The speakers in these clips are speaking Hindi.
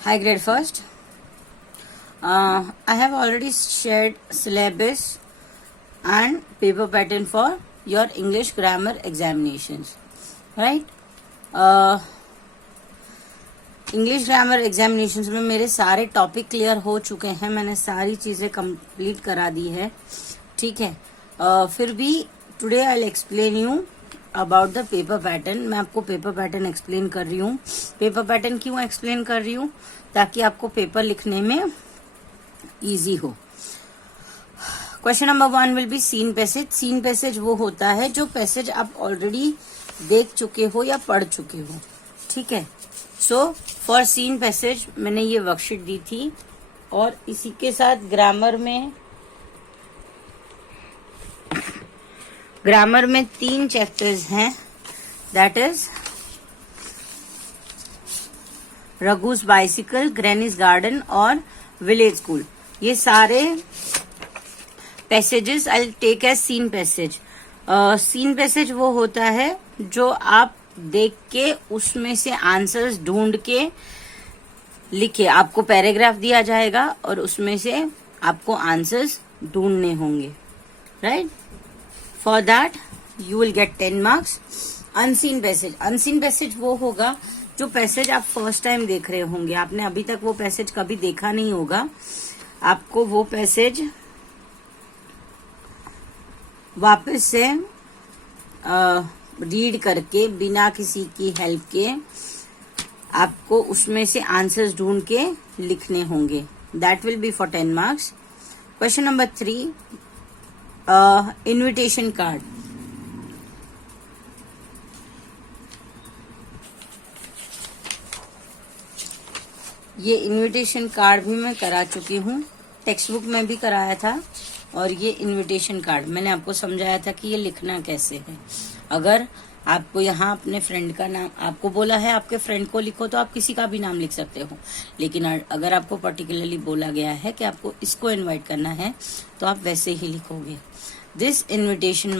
Hi, grade first. I have already shared syllabus and paper pattern for your English grammar examinations, right? English grammar examinations में मेरे सारे टॉपिक क्लियर हो चुके हैं, मैंने सारी चीजें कंप्लीट करा दी है, ठीक है. फिर भी today I will explain you about the paper pattern. मैं आपको पेपर पैटर्न एक्सप्लेन कर रही हूँ. पेपर पैटर्न क्यों एक्सप्लेन कर रही हूँ? ताकि आपको पेपर लिखने में इजी हो. Question number 1 will be seen passage. Seen passage वो होता है जो पैसेज आप ऑलरेडी देख चुके हो या पढ़ चुके हो, ठीक है. सो फॉर सीन पैसेज मैंने ये वर्कशीट दी थी और इसी के साथ ग्रामर में 3 चैप्टर्स हैं. That is Raghu's bicycle, granny's garden और विलेज स्कूल. ये सारे passages I take as seen passage. Seen passage वो होता है जो आप देख के उसमें से आंसर्स ढूंढ के लिखे. आपको पैराग्राफ दिया जाएगा और उसमें से आपको आंसर्स ढूंढने होंगे, right. For that you will get 10 marks. Unseen passage. Unseen passage वो होगा जो पैसेज आप फर्स्ट टाइम देख रहे होंगे. आपने अभी तक वो पैसेज कभी देखा नहीं होगा. आपको वो पैसेज वापस से रीड करके बिना किसी की हेल्प के आपको उसमें से आंसर्स ढूंढ के लिखने होंगे. That will be for 10 marks. Question number 3, invitation card. ये इनविटेशन कार्ड भी मैं करा चुकी हूँ. टेक्स्ट बुक में भी कराया था और ये इनविटेशन कार्ड मैंने आपको समझाया था कि ये लिखना कैसे है. अगर आपको यहाँ अपने फ्रेंड का नाम आपको बोला है आपके फ्रेंड को लिखो तो आप किसी का भी नाम लिख सकते हो. लेकिन अगर आपको पर्टिकुलरली बोला गया है कि आपको इसको इनवाइट करना है तो आप वैसे ही लिखोगे. This invitation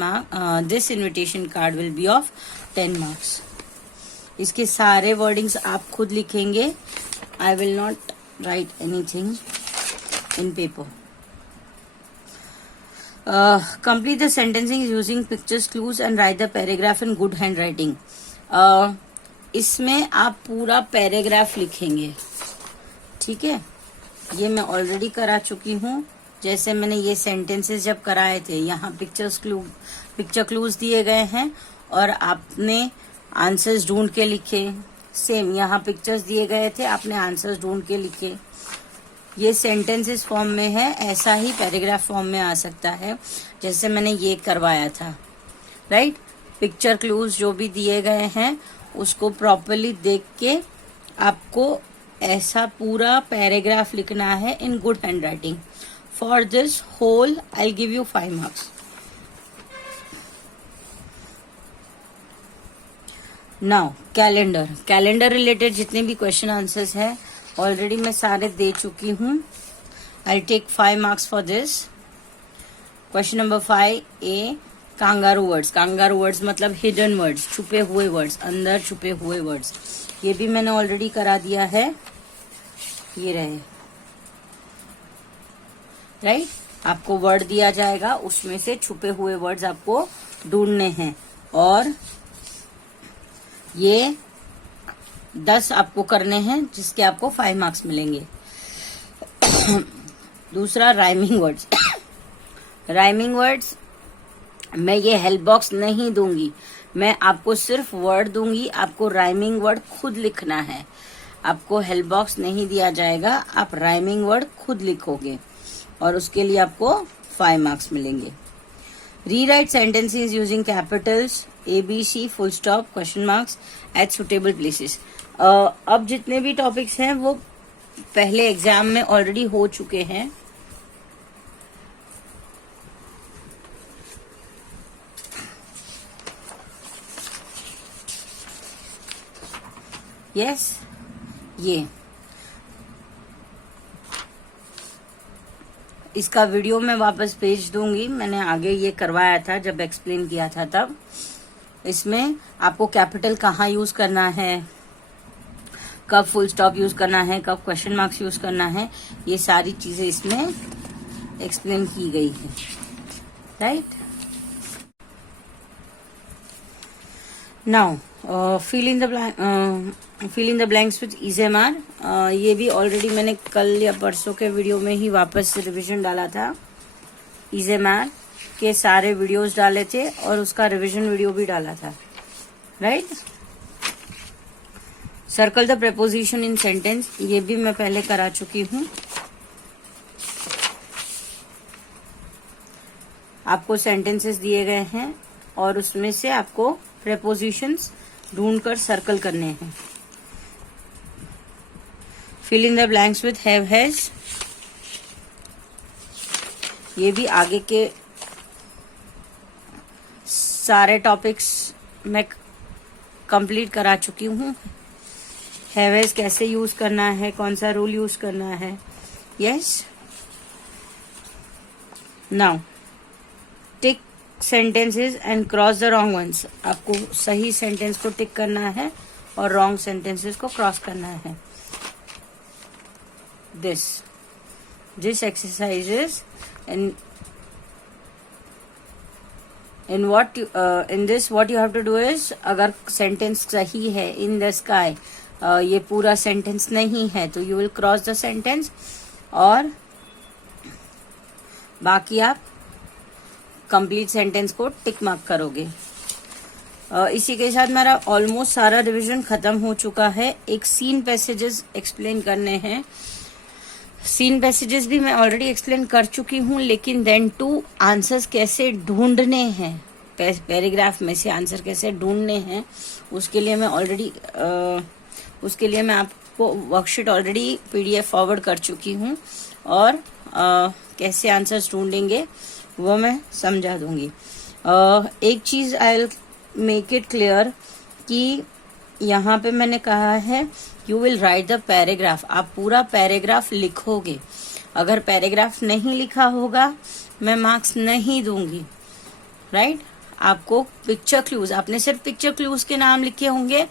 card will be of 10 marks. इसके सारे वर्डिंग्स आप खुद लिखेंगे. I will not right anything in paper. Complete the sentencing using pictures, clues and write the paragraph in good handwriting. इसमें आप पूरा पैराग्राफ लिखेंगे, ठीक है. ये मैं ऑलरेडी करा चुकी हूँ. जैसे मैंने ये सेंटेंसेस जब कराए थे, यहाँ पिक्चर क्लूज दिए गए हैं और आपने आंसर्स ढूंढ के लिखे. सेम यहाँ पिक्चर्स दिए गए थे, आपने आंसर्स ढूंढ के लिखे. ये सेंटेंसेस फॉर्म में है, ऐसा ही पैराग्राफ फॉर्म में आ सकता है जैसे मैंने ये करवाया था, राइट. पिक्चर क्लूज जो भी दिए गए हैं उसको प्रॉपरली देख के आपको ऐसा पूरा पैराग्राफ लिखना है in good handwriting. For this whole I give you 5 marks. Now calendar related जितने भी क्वेश्चन आंसर्स है ऑलरेडी मैं सारे दे चुकी हूँ. I take 5 marks for this. Question number 5 A, kangaroo words. Kangaroo words मतलब हिडन वर्ड्स, छुपे हुए वर्ड्स, अंदर छुपे हुए वर्ड्स. ये भी मैंने ऑलरेडी करा दिया है. ये रहे, राइट. आपको वर्ड दिया जाएगा, उसमें से छुपे हुए वर्ड्स आपको ढूंढने हैं और ये 10 आपको करने हैं जिसके आपको 5 मार्क्स मिलेंगे. दूसरा राइमिंग वर्ड्स. राइमिंग वर्ड्स मैं ये हेल्प बॉक्स नहीं दूंगी, मैं आपको सिर्फ वर्ड दूंगी. आपको राइमिंग वर्ड खुद लिखना है. आपको हेल्प बॉक्स नहीं दिया जाएगा, आप राइमिंग वर्ड खुद लिखोगे और उसके लिए आपको 5 मार्क्स मिलेंगे. Rewrite sentences using capitals, ABC, full stop, question marks at suitable places. अब जितने भी टॉपिक्स हैं वो पहले एग्जाम में ऑलरेडी हो चुके हैं. यस, ये इसका वीडियो मैं वापस भेज दूंगी. मैंने आगे ये करवाया था जब एक्सप्लेन किया था तब. इसमें आपको कैपिटल कहाँ यूज करना है, कब फुल स्टॉप यूज करना है, कब क्वेश्चन मार्क्स यूज करना है, ये सारी चीजें इसमें एक्सप्लेन की गई है, right. Now fill in the blanks with EasyMR। ये भी ऑलरेडी मैंने कल या परसों के वीडियो में ही वापस रिवीजन डाला था। EasyMR के सारे वीडियोस डाले थे और उसका रिवीजन वीडियो भी डाला था, right. Circle the preposition in sentence, ये भी मैं पहले करा चुकी हूं। आपको सेंटेंसेस दिए गए हैं और उसमें से आपको प्रेपोजिशंस ढूंढकर सर्कल करने हैं। Fill in the blanks with have has, ये भी आगे के सारे टॉपिक्स मैं कंप्लीट करा चुकी हूँ। हैव हैज कैसे यूज करना है, कौन सा रूल यूज करना है, yes. Now tick sentences and cross the wrong ones, आपको सही सेंटेंस को टिक करना है और रॉन्ग सेंटेंसेस को क्रॉस करना है। This exercises in this what you have to do is, अगर सेंटेंस सही है इन द स्काई, ये पूरा सेंटेंस नहीं है तो you will cross the sentence और बाकी आप कंप्लीट सेंटेंस को टिक मार्क करोगे। इसी के साथ मेरा ऑलमोस्ट सारा रिवीजन खत्म हो चुका है। एक सीन पैसेजेस एक्सप्लेन करने हैं। सीन पैसेजेस भी मैं ऑलरेडी एक्सप्लेन कर चुकी हूँ, लेकिन देन टू आंसर्स कैसे ढूंढने हैं, पैराग्राफ में से आंसर कैसे ढूंढने हैं, उसके लिए मैं आपको वर्कशीट ऑलरेडी PDF फॉरवर्ड कर चुकी हूँ और कैसे आंसर्स ढूंढेंगे वो मैं समझा दूंगी। एक चीज I will make it clear कि यहाँ पे मैंने कहा है you will write the paragraph, आप पूरा पैराग्राफ लिखोगे। अगर पैराग्राफ नहीं लिखा होगा मैं मार्क्स नहीं दूंगी, राइट। आपको पिक्चर क्लूज, आपने सिर्फ पिक्चर क्लूज के नाम लिखे होंगे,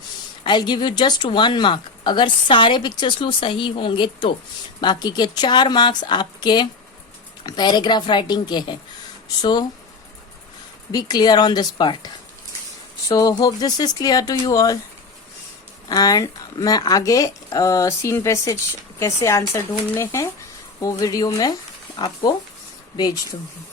I will give you just 1 mark. अगर सारे पिक्चर क्लूज सही होंगे तो बाकी के 4 मार्क्स आपके पैराग्राफ राइटिंग के हैं। So be clear on this part. So hope this is clear to you all and मैं आगे सीन पैसेज कैसे आंसर ढूंढने हैं वो वीडियो में आपको भेज दूंगी।